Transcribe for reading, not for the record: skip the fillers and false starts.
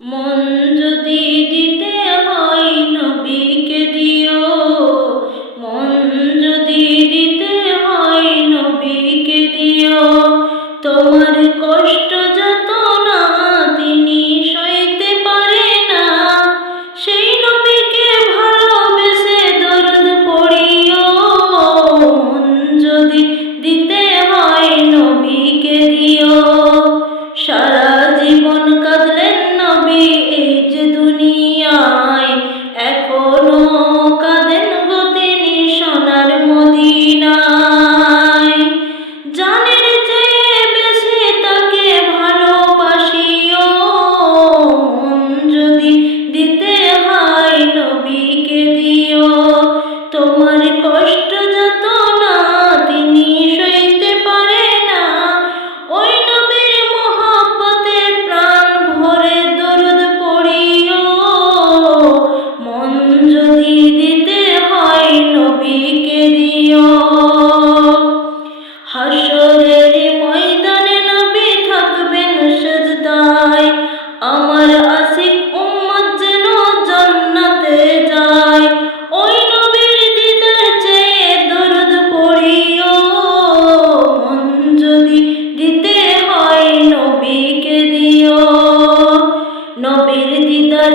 মন যদি দিতে হয় নবীকে দিও, মন যদি দিতে হয় নবীকে দিও। তোমার কষ্ট যত না তিনি সইতে পারে না, সেই নবীকে ভালোবেসে দরদ পড়িও। মন যদি দিতে হয় নবীকে দিও। সারা জীবন কাঁদলেন নবী এই যে দুনিয়ায়, এখনো কাঁদেন গো তিনি সোনার মদিনায়। জানের চেয়ে বেশি তাকে ভালোবাসিও, মন যদি দিতে হয় নবীকে দিও। তোমার কষ্ট যত না তিনি সইতে পারে না, ওই নবীর মহব্বতে প্রাণ ভরে দরদ পড়িও। মন যদি দিতে হয় নবীকে দিও। হাসরের ময়দানে নবী থাকবেন সিজদায়, আমার আশিক উম্মত যেন জান্নাতে যায়। ওই নবীর দিদার চেয়ে দরদ পড়িও, মন যদি দিতে হয় নবীকে দিও। নবীর দিদার